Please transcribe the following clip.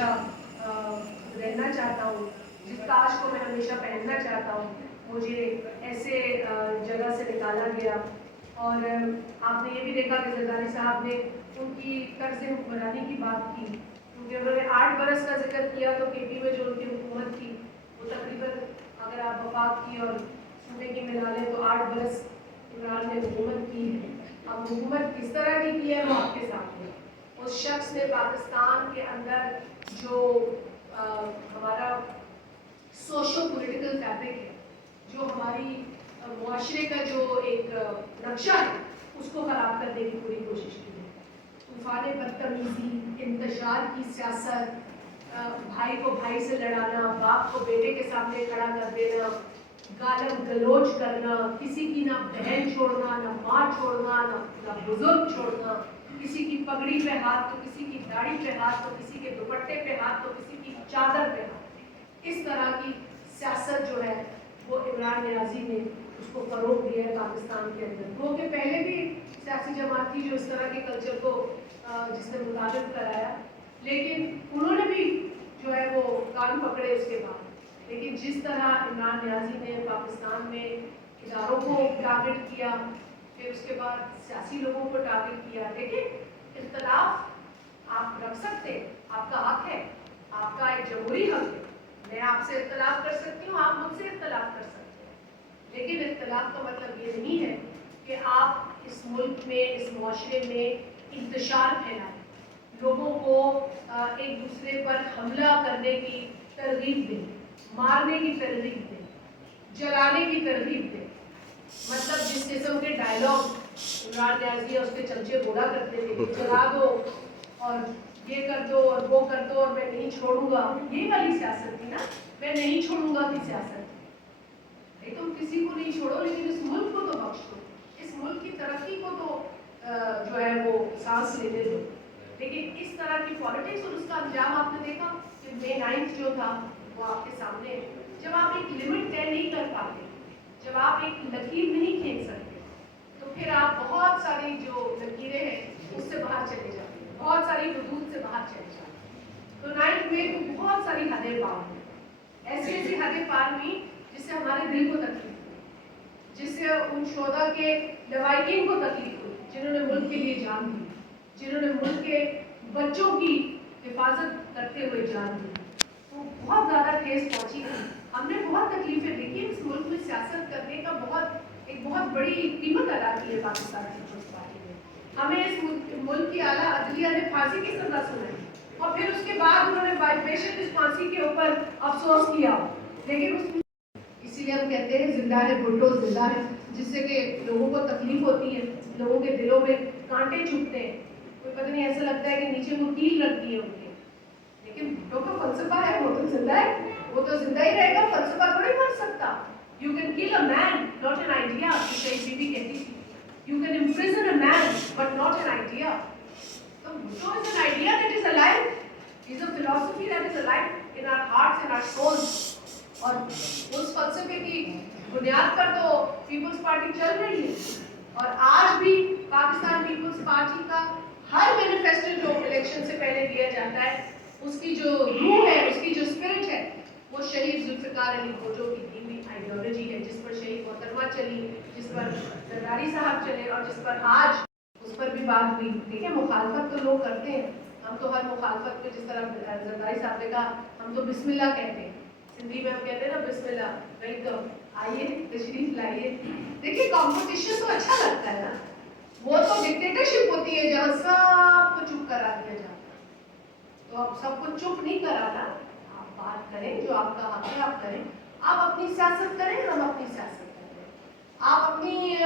ہمیشہ رہنا چاہتا ہوں، جس تاج کو میں ہمیشہ پہننا چاہتا ہوں، مجھے ایسے جگہ سے نکالا گیا. اور آپ نے یہ بھی دیکھا کہ زرداری صاحب نے ان کی طرز حکمرانی کی بات کی، کیونکہ انہوں نے 8 برس کا ذکر کیا. تو کے پی میں جو ان کی حکومت تھی وہ تقریباً اگر آپ وفاق کی اور صوبے کی ملا لیں تو 8 برس عمران نے حکومت کی ہے. اب حکومت کس طرح کی ہے وہ آپ کے سامنے. اس شخص نے پاکستان کے اندر جو ہمارا سوشو پولیٹیکل فیبرک ہے، جو ہماری معاشرے کا جو ایک نقشہ ہے، اس کو خراب کرنے کی پوری کوشش کی ہے. طوفان بدتمیزی، انتشار کی سیاست، بھائی کو بھائی سے لڑانا، باپ کو بیٹے کے سامنے کھڑا کر دینا، گالم گلوچ کرنا، کسی کی نہ بہن چھوڑنا، نہ ماں چھوڑنا، نہ بزرگ چھوڑنا، کسی کی پگڑی پہ ہاتھ تو کسی کی داڑھی پہ ہاتھ تو کسی کے دوپٹے پہ ہاتھ تو کسی کی چادر پہ ہاتھ. اس طرح کی سیاست جو ہے وہ عمران نیازی نے اس کو فروغ دیا ہے پاکستان کے اندر. وہ کہ پہلے بھی سیاسی جماعت تھی جو اس طرح کے کلچر کو جس نے متعارف کرایا، لیکن انہوں نے بھی جو ہے وہ کان پکڑے اس کے بعد. لیکن جس طرح عمران نیازی نے پاکستان میں اداروں کو ٹارگٹ کیا، پھر اس کے بعد سیاسی لوگوں کو ٹارگٹ کیا. لیکن اختلاف آپ رکھ سکتے، آپ کا حق ہے، آپ کا ایک جمہوری حق ہے. میں آپ سے اختلاف کر سکتی ہوں، آپ مجھ سے اختلاف کر سکتے ہیں، لیکن اختلاف کا مطلب یہ نہیں ہے کہ آپ اس ملک میں، اس معاشرے میں انتشار پھیلائیں، لوگوں کو ایک دوسرے پر حملہ کرنے کی ترغیب دیں، مارنے کی ترغیب دیں، جلانے کی ترغیب دیں. مطلب جس قسم کے ڈائلاگ عمران نیازی اور اس کے چمچے بولا کرتے تھے، جلا دو اور یہ کر دو اور وہ کر دو اور میں نہیں چھوڑوں گا، یہ والی سیاست تھی نا، میں نہیں چھوڑوں گا کی سیاست. تم کسی کو نہیں چھوڑو لیکن اس ملک کو تو بخش دو، اس ملک کی ترقی کو تو جو ہے وہ سانس لینے دو. لیکن اس طرح کی پالیٹکس اور اس کا انجام آپ نے دیکھا کہ May 9 جو تھا وہ آپ کے سامنے ہے. جب آپ ایک لمٹ طے نہیں کر پاتے، جب آپ ایک لکیر نہیں کھینچ سکتے، تو پھر آپ بہت ساری جو لکیریں ہیں اس سے باہر چلے جاتے ہیں، بہت ساری حدود سے باہر چلے جاتے ہیں. تو 9 مئی کو بہت ساری حدیں پار ہوئی، ایسی ایسی حدیں پار ہوئی جس سے ہمارے دل کو تکلیف ہوئی، جس سے ان شہداء کے لواحقین کو تکلیف ہوئی جنہوں نے ملک کے لیے جان دی، جنہوں نے ملک کے بچوں کی حفاظت کرتے ہوئے جان دی. تو بہت زیادہ ٹھیس پہنچی تھی. ہم نے بہت تکلیفیں دیکھی. اس ملک میں سیاست کرنے کا ایک بہت بڑی قیمت ادا کی ہے پاکستان پیپلز پارٹی نے. ہمیں اس ملک کی اعلیٰ عدلیہ نے پھانسی کی سزا سنائی اور پھر اس کے بعد انہوں نے بےشک اس پھانسی کے اوپر افسوس کیا. لیکن اسی لیے ہم کہتے ہیں زندہ ہے بھٹو زندہ ہے، جس سے کہ لوگوں کو تکلیف ہوتی ہے، لوگوں کے دلوں میں کانٹے چبھتے ہیں. کوئی پتہ نہیں ایسا لگتا ہے کہ نیچے وہ تیل رکھتی ہے ان کے. لیکن بھٹو کا فلسفہ ہے، وہ تو زندہ ہے، وہ تو زندہ ہی رہے گا، فلسفہ تھوڑی مر سکتا. You can kill a man, not an idea. شہید بی بی کہتی تھی You can imprison a man, but not an idea. So Bhutto is an idea that is alive. Is a philosophy that is alive in our hearts and our souls. اور اس فلسفے کی بنیاد پر تو Peoples party چل رہی ہے. اور آج بھی پاکستان پیپلز پارٹی کا ہر مینیفیسٹو جو الیکشن سے پہلے دیا جاتا ہے، اس کی جو روح ہے، اس کی جو اسپرٹ ہے، وہ شہید ذوالفقار علی بھٹو کی دی ہوئی آئیڈیالوجی ہے، جس پر شہید محترمہ چلی، جس پر زرداری صاحب چلے اور جس پر آج اس پر بھی بات ہوئی. ٹھیک ہے، مخالفت تو لوگ کرتے ہیں. ہم تو ہر مخالفت میں، جس طرح زرداری صاحب نے کہا، ہم تو بسم اللہ کہتے ہیں. ہندی میں ہم کہتے ہیں نا بسم اللہ، ویلکم، آئیے تشریف لائیے. دیکھیے کمپٹیشن تو اچھا لگتا ہے نا، وہ تو ڈکٹیٹرشپ ہوتی ہے جہاں سب کو چپ کرا دیا جاتا ہے. تو اب سب کو چپ نہیں کرانا، آپ بات کریں، جو آپ کا حق ہے آپ کریں. آپ اپنی سیاست کریں، ہم اپنی سیاست کریں. آپ اپنی